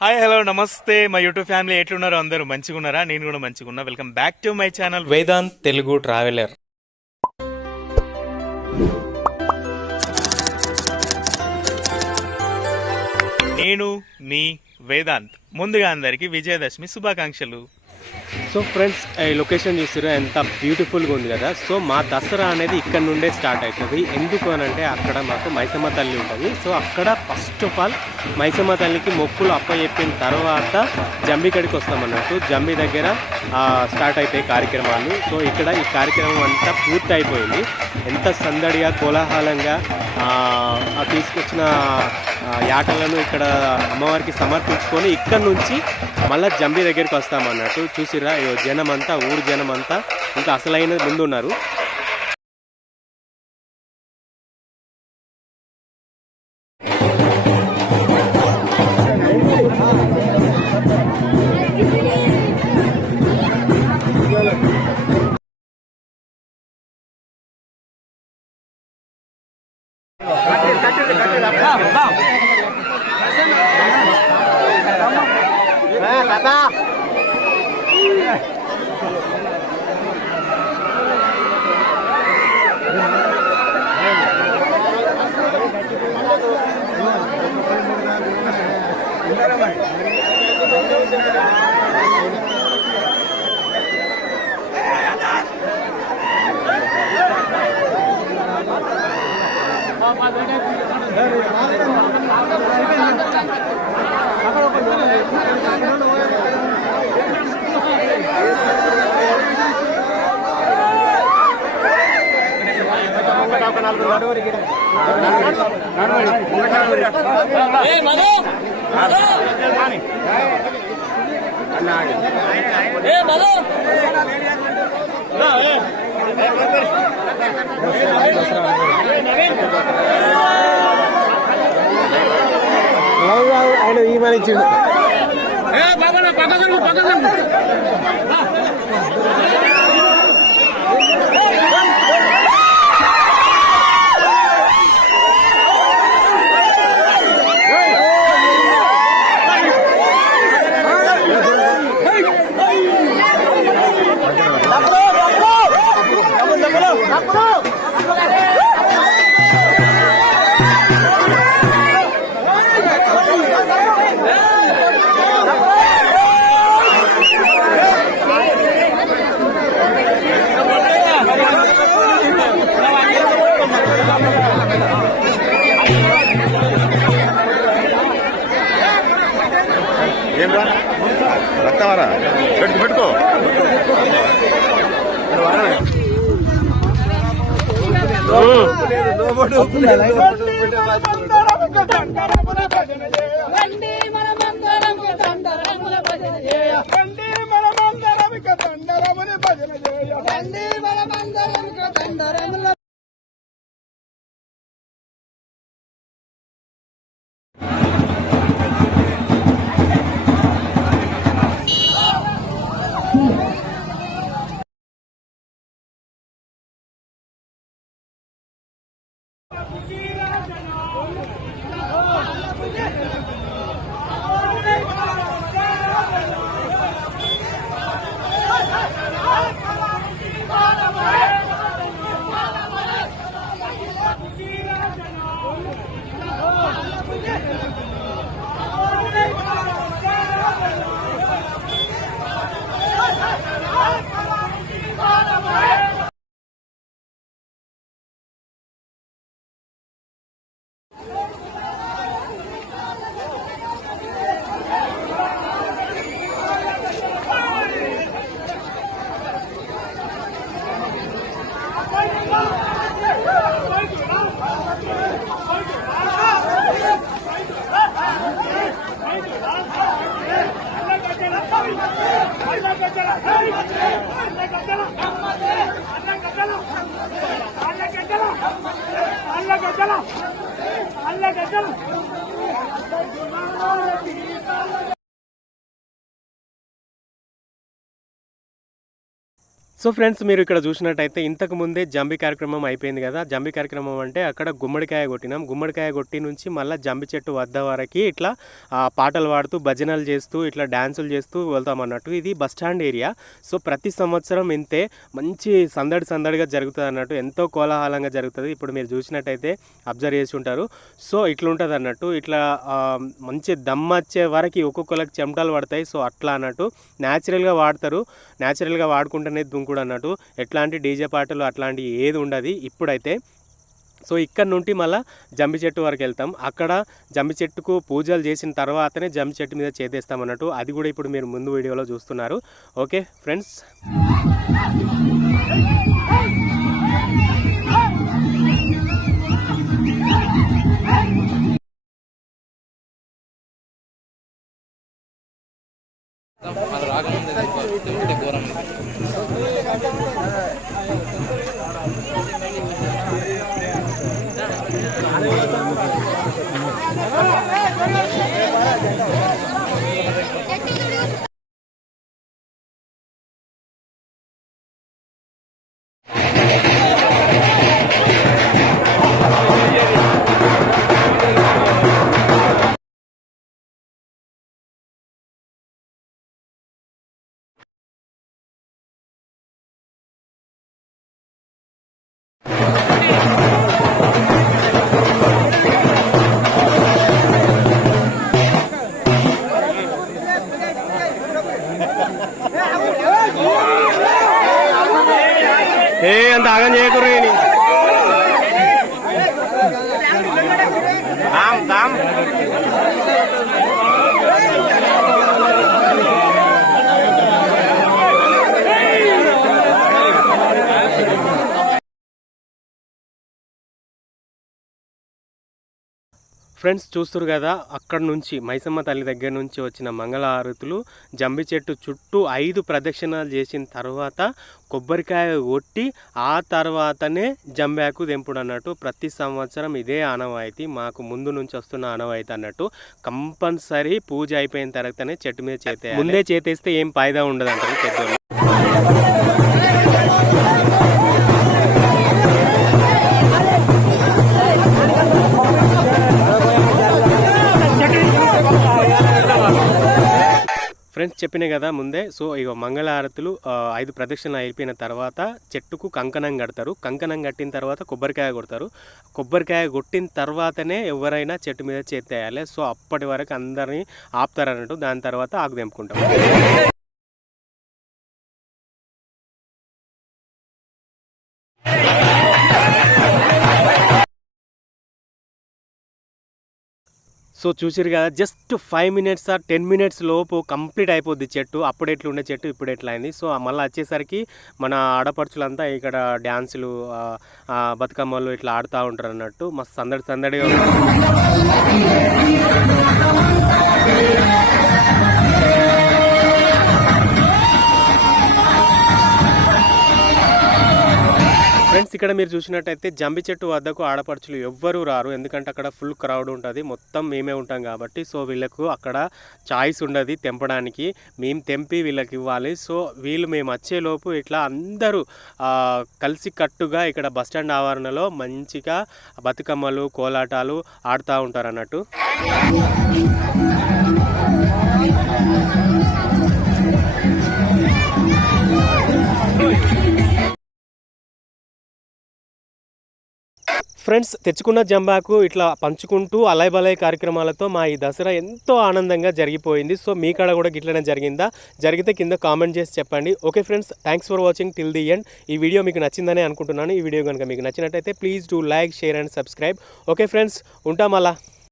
Hi hello నమస్తే మా YouTube family ఎట్లున్నారో అందరూ మంచిగా ఉన్నారా? నేను కూడా మంచిగా ఉన్నా. Welcome back to my channel Vedant Telugu traveller. నేను మీ వేదాంత్. ముందుగా అందరికీ విజయదశమి శుభాకాంక్షలు. సో ఫ్రెండ్స్, ఈ లొకేషన్ చూసారు ఎంత బ్యూటిఫుల్గా ఉంది కదా. సో మా దసరా అనేది ఇక్కడ నుండే స్టార్ట్ అవుతుంది. ఎందుకు అని అంటే అక్కడ మాకు మైసమ్మ తల్లి ఉంటుంది. సో అక్కడ ఫస్ట్ ఆఫ్ ఆల్ మైసమ్మ తల్లికి మొక్కులు అప్పచెప్పిన తర్వాత జంబికడికి వస్తామన్నట్టు. జంబి దగ్గర స్టార్ట్ అవుతాయి కార్యక్రమాలు. సో ఇక్కడ ఈ కార్యక్రమం అంతా పూర్తి అయిపోయింది. ఎంత సందడిగా కోలాహలంగా తీసుకొచ్చిన యాటలను ఇక్కడ అమ్మవారికి సమర్పించుకొని ఇక్కడ నుంచి మళ్ళీ జంబి దగ్గరికి వస్తామన్నట్టు. చూసిరా జనం అంతా, ఊరు జనం అంతా ఇంకా అసలైన ముందున్నారు. ఆయన ఈమానించిండు. రక్తవారా పెట్టుకో. సో ఫ్రెండ్స్, మీరు ఇక్కడ చూసినట్టయితే ఇంతకు ముందే జంబి కార్యక్రమం అయిపోయింది కదా. జంబి కార్యక్రమం అంటే అక్కడ గుమ్మడికాయ కొట్టినాం. గుమ్మడికాయ కొట్టి నుంచి మళ్ళీ జంబి చెట్టు వద్ద వరకు ఇట్లా పాటలు పాడుతూ భజనలు చేస్తూ ఇట్లా డ్యాన్సులు చేస్తూ వెళ్తాం అన్నట్టు. ఇది బస్ స్టాండ్ ఏరియా. సో ప్రతి సంవత్సరం ఇంతే మంచి సందడిగా జరుగుతుంది అన్నట్టు, ఎంతో కోలాహలంగా జరుగుతుంది. ఇప్పుడు మీరు చూసినట్టయితే అబ్జర్వ్ చేసి ఉంటారు. సో ఇట్లా ఉంటుంది అన్నట్టు. ఇట్లా మంచి దమ్మచ్చే వరకు ఒక్కొక్కరికి చెమటలు పడతాయి. సో అట్లా అన్నట్టు న్యాచురల్గా వాడతారు. న్యాచురల్గా వాడుకుంటేనే దుంకుడు అన్నట్టు. ఎట్లాంటి డీజే పాటలు అట్లాంటివి ఏది ఉండదు ఇప్పుడైతే. సో ఇక్కడ నుండి మళ్ళీ జంబి చెట్టు వరకు వెళ్తాం. అక్కడ జంబి చెట్టుకు పూజలు చేసిన తర్వాతనే జంబి చెట్టు మీద చేతేస్తాం అన్నట్టు. అది కూడా ఇప్పుడు మీరు ముందు వీడియోలో చూస్తున్నారు. ఓకే ఫ్రెండ్స్, అంత ఆగం చేయకూడదు. ఫ్రెండ్స్ చూస్తారు కదా, అక్కడ నుంచి మైసమ్మ తల్లి దగ్గర నుంచి వచ్చిన మంగళహారతులు జంబి చెట్టు చుట్టూ 5 ప్రదక్షిణాలు చేసిన తర్వాత కొబ్బరికాయ కొట్టి ఆ తర్వాతనే జంబ్యాకు దెంపుడు అన్నట్టు. ప్రతి సంవత్సరం ఇదే ఆనవాయితీ, మాకు ముందు నుంచి వస్తున్న ఆనవాయితీ అన్నట్టు. కంపల్సరీ పూజ అయిపోయిన తర్వాతనే చెట్టు మీద చేతే, ముందే చేతేస్తే ఏం ఫాయిదా ఉండదు అంటారు పెద్దోళ్ళు. ఫ్రెండ్స్ చెప్పినాయి కదా ముందే. సో ఇక మంగళహారతులు 5 ప్రదక్షిణలు అయిపోయిన తర్వాత చెట్టుకు కంకణం కడతారు. కంకణం కట్టిన తర్వాత కొబ్బరికాయ కొడతారు. కొబ్బరికాయ కొట్టిన తర్వాతనే ఎవరైనా చెట్టు మీద చేతేయాలి. సో అప్పటి వరకు అందరినీ ఆపుతారు అన్నట్టు. దాని తర్వాత ఆకు తెంపుకుంటాం. సో చూసిరు కదా, జస్ట్ 5 minutes or 10 minutes లోపు కంప్లీట్ అయిపోద్ది చెట్టు. అప్పుడు ఎట్లా ఉండే చెట్టు ఇప్పుడు ఎట్లా అయింది. సో మళ్ళీ వచ్చేసరికి మన ఆడపడుచులంతా ఇక్కడ డ్యాన్సులు బతుకమ్మలు ఇట్లా ఆడుతూ ఉంటారు అన్నట్టు. మస్తు సందడిగా ఫ్రెండ్స్, ఇక్కడ మీరు చూసినట్టయితే జంబి చెట్టు వద్దకు ఆడపడుచులు ఎవ్వరూ రారు. ఎందుకంటే అక్కడ ఫుల్ క్రౌడ్ ఉంటుంది, మొత్తం మేమే ఉంటాం కాబట్టి. సో వీళ్ళకు అక్కడ చాయిస్ ఉండదు తెంపడానికి, మేము తెంపి వీళ్ళకి ఇవ్వాలి. సో వీళ్ళు మేము వచ్చేలోపు ఇట్లా అందరూ కలిసి కట్టుగా ఇక్కడ బస్టాండ్ ఆవరణలో మంచిగా బతుకమ్మలు కోలాటాలు ఆడుతూ ఉంటారు అన్నట్టు. ఫ్రెండ్స్, తెచ్చుకున్న జంబాకు ఇట్లా పంచుకుంటూ అలయ్ బలయ్ కార్యక్రమాలతో మా ఈ దసరా ఎంతో ఆనందంగా జరిగిపోయింది. సో మీ కాడ కూడా గిట్లనే జరిగిందా? జరిగితే కింద కామెంట్ చేసి చెప్పండి. Okay friends, thanks for watching till the end. ఈ వీడియో మీకు నచ్చిందని అనుకుంటున్నాను. ఈ వీడియో కనుక మీకు నచ్చినట్టయితే please do like, share and subscribe. Okay friends, ఉంటాం అలా.